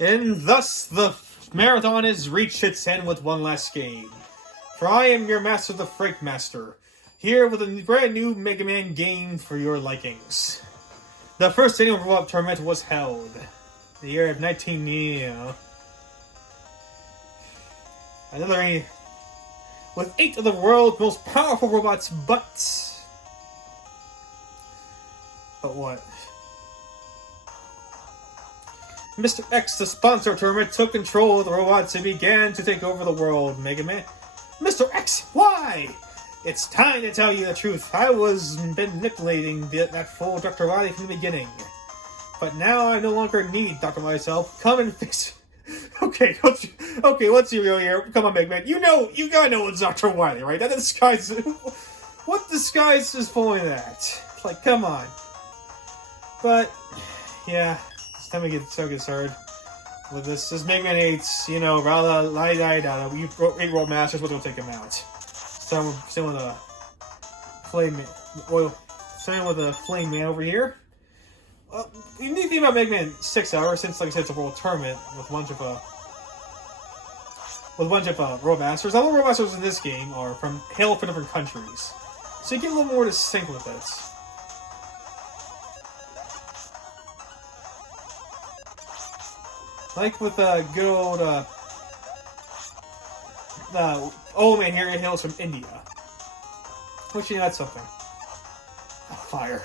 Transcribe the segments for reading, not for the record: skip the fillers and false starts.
And thus the marathon has reached its end with one last game. For I am your master, the Freak Master, here with a brand new Megaman game for your likings. The first annual Robot Tournament was held the year of 19... Another... with 8 of the world's most powerful robots, but what? Mr. X, the sponsor tournament, took control of the robots and began to take over the world. Megaman, Mr. X, why? It's time to tell you the truth. I was manipulating that fool Dr. Riley from the beginning. But now I no longer need Dr. Riley's help. Come and fix it. Okay, let's see real here. Come on, Megaman. You gotta know it's Dr. Wily, right? That disguise... What disguise is pulling that? Like, come on. But, yeah... Time to get started with this. This Megaman 8's, rather la-da-da-da. We 8 World Masters, we're gonna take him out. Starting with a Flame Man. Starting with a Flame Man over here. The unique thing about Megaman 6, hours, since, like I said, it's a world tournament with a bunch of World Masters. All the World Masters in this game are hail from different countries, so you get a little more to sync with it. Like with good old old man here, he hails from India. Which, that's something. Fire.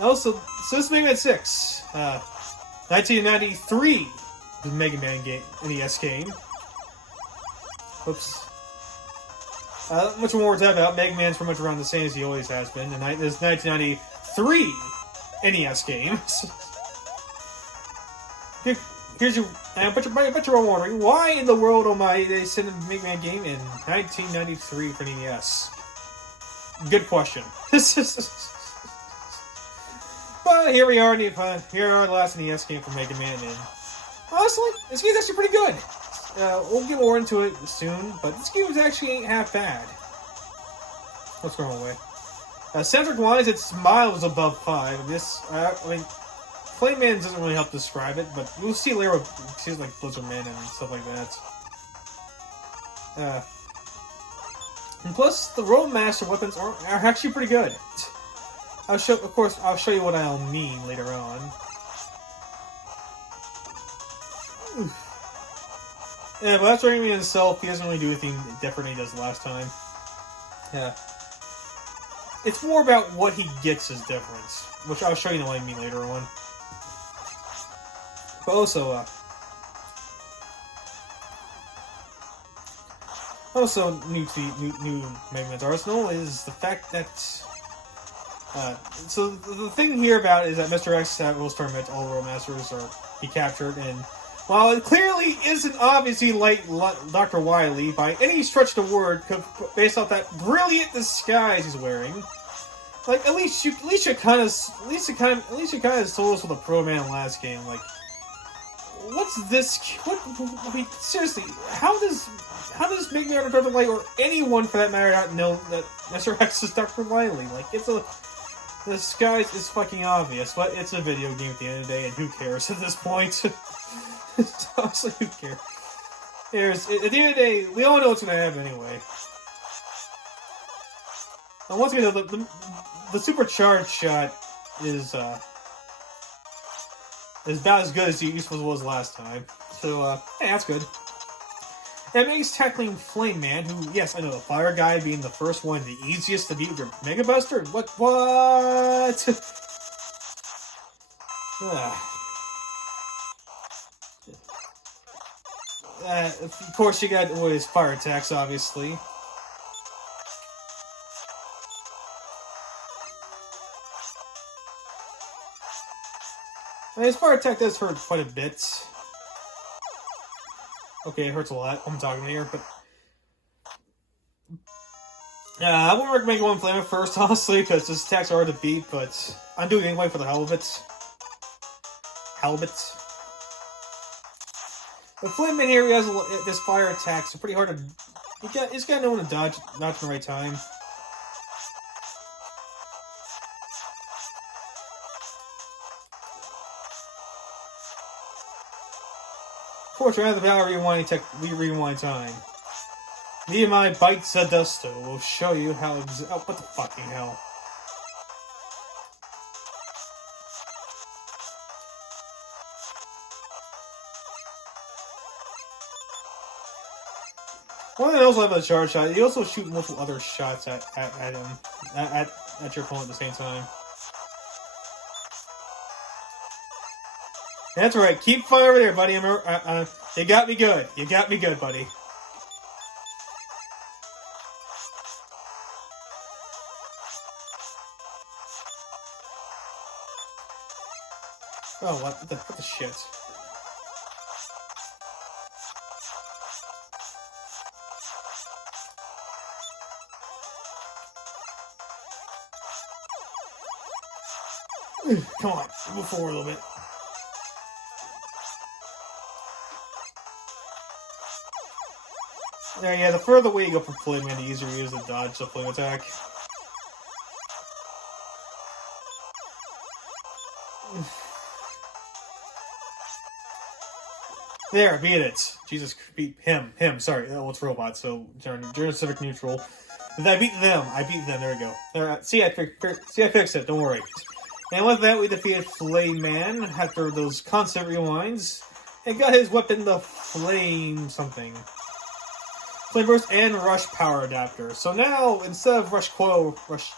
Also, so this is Megaman 6. 1993 the Mega Man game, NES game. Oops. Much more to talk about. Mega Man's pretty much around the same as he always has been. And this 1993 NES game. Here's your... I bet you're all wondering, why in the world they send a Mega Man game in 1993 for NES? Good question. But here we are, here are the last NES game for Mega Man, and honestly, this game's actually pretty good. We'll get more into it soon, but this game actually ain't half bad. What's going away? Soundtrack-wise, it's miles above 5. Flame Man doesn't really help describe it, but we'll see later. She's like Blizzard Man and stuff like that. And plus, the Road Master weapons are actually pretty good. I'll show you what I'll mean later on. Yeah, but that's Rayman himself. He doesn't really do anything different than he does last time. Yeah. It's more about what he gets is different, which I'll show you what I mean later on. But also new Mega Man's arsenal is the fact that so the thing here about it is that Mr. X at World's Tournament, all World Masters he captured, and while it clearly isn't obviously like Dr. Wily by any stretch of the word, based off that brilliant disguise he's wearing, like at least you kind of told us with a Pro Man last game, like. What's this? Seriously, how does Mega Man or Dr. Wily, or anyone for that matter, not know that Mr. X is Dr. Wily? Like, the disguise is fucking obvious, but it's a video game at the end of the day, and who cares at this point? Honestly, who cares? At the end of the day, we all know what's gonna happen anyway. And once again, the supercharged shot is about as good as the useful was last time. So, hey, that's good. And Meg's tackling Flame Man, who, yes, I know, the fire guy being the first one, the easiest to beat with your Mega Buster? What? Of course, you got his fire attacks, obviously. His fire attack does hurt quite a bit. Okay, it hurts a lot. I'm talking here, but... I wouldn't recommend going Flame at first, honestly, because his attacks are hard to beat, but I'm doing it anyway for the hell of it. The Flame Man here, he has this fire attack, so pretty hard to... He's got to know when to dodge at the right time. Fortunately, I have the power rewind time. Me and my Bites Adusto will show you how. Oh, what the fucking hell? One they also have a charge shot. You also shoot multiple other shots at him at your opponent at the same time. That's right. Keep fire over there, buddy. You got me good. You got me good, buddy. Oh, what the shit? Come on, move forward a little bit. There, yeah, the further away you go from Flameman, the easier it is to dodge the flame attack. There, beat it. Jesus, beat him. Sorry, it's robot, so turn Civic neutral. I beat them. There we go. There, see, I fixed it. Don't worry. And with that, we defeated Flame Man after those constant rewinds, and got his weapon, the Flame something. Flame Burst and Rush Power Adapter. So now, instead of Rush Coil, Rush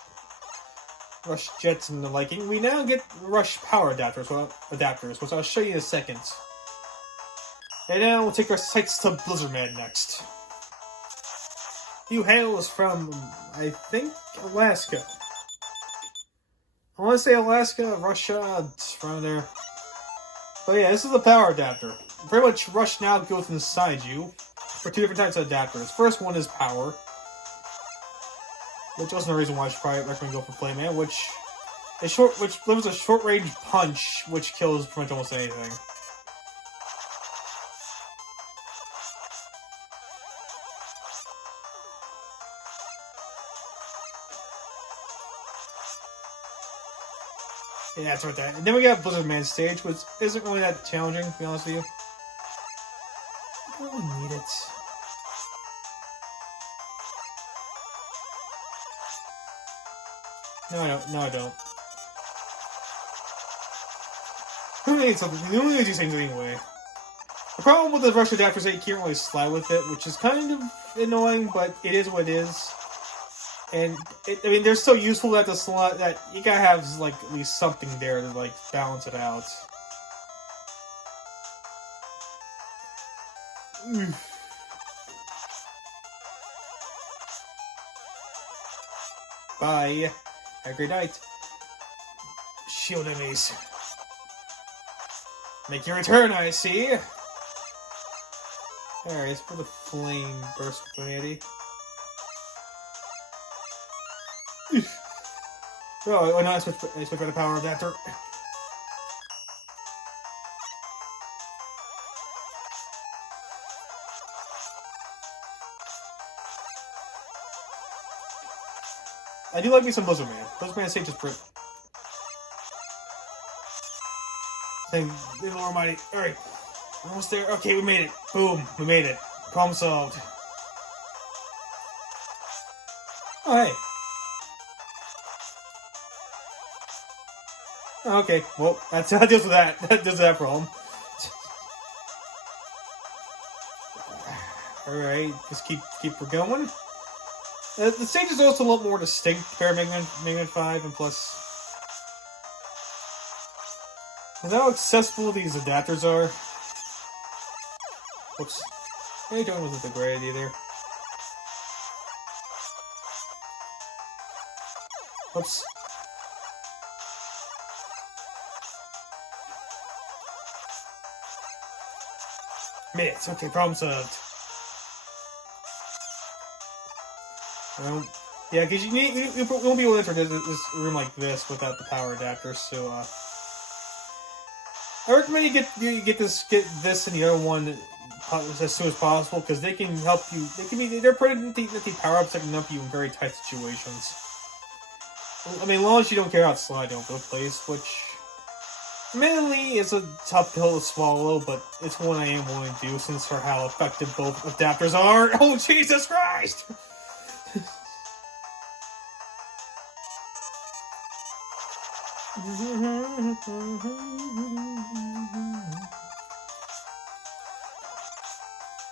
Jets and the liking, we now get Rush Power adapters, which I'll show you in a second. And now we'll take our sights to Blizzard Man next. He hails from, I think, Alaska. I want to say Alaska, Russia, around there. But yeah, this is the power adapter. Pretty much Rush now goes inside you for two different types of adapters. First one is power, which wasn't the reason why I should probably recommend go for Flame Man, which delivers a short range punch, which kills pretty much almost anything. Yeah, that's right there. And then we got Blizzard Man stage, which isn't really that challenging, to be honest with you. I don't really need it. No, I don't. Who needs something? You only need these things anyway. The problem with the Rush adapter is that you can't really slide with it, which is kind of annoying, but it is what it is. And I mean, they're so useful that the slot that you gotta have like at least something there to like balance it out. Bye. Have a great night. Shield enemies. Make your return, I see. Alright, it's for the flame burst grenade. Oh no, I switched for the power adapter. I do like me some Blizzard Man. Blizzard Man stage is pretty. Thing, little almighty. Alright. We're almost there. Okay, we made it. Boom. We made it. Problem solved. Oh, hey. Okay, well, that deals with that. That deals with that problem. Alright, just keep going. The stage is also a lot more distinct compared to Megaman 5, and plus... Is how accessible these adapters are? Whoops. Hey, doing wasn't a great idea there. Whoops. Minutes, okay, problem solved. Yeah, because you won't be able to enter this room like this without the power adapter, so I recommend you get this and the other one as soon as possible, because they can help you. They're pretty nifty power-ups that can help you in very tight situations. I mean, as long as you don't care how to slide, don't go place, which Admittedly, it's a tough pill to swallow, but it's one I am willing to do since for how effective both adapters are. Oh, Jesus Christ!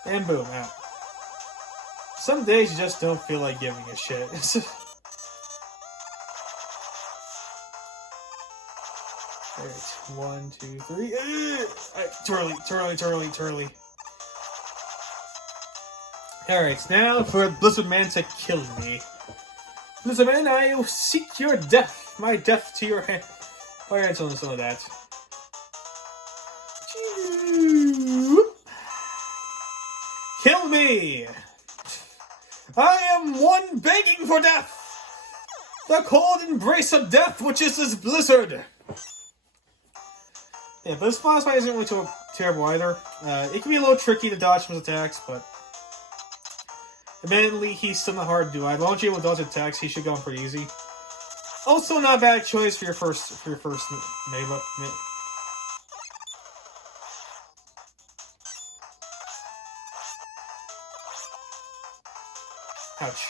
And boom, out. Some days you just don't feel like giving a shit. Alright, 1, 2, 3. Too early. Alright, now for Blizzard Man to kill me. Blizzard Man, I will seek your death. My death to your hand. Fire ants on some of that. Kill me! I am one begging for death! The cold embrace of death, which is this blizzard! Yeah, but this boss fight isn't really too terrible either. It can be a little tricky to dodge some attacks, but admittedly, he's still not hard to do. As long as you're able to dodge attacks, he should go on pretty easy. Also, not a bad choice for your first Mega. Ouch.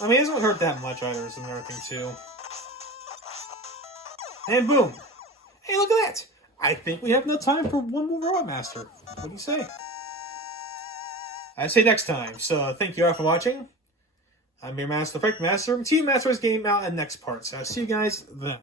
I mean, it doesn't hurt that much either, is another thing too. And boom! Hey, look at that! I think we have enough time for one more Robot Master. What do you say? I say next time. So, thank you all for watching. I'm your Master, the Perfect Master. Team Master's game out in next part. So, I'll see you guys then.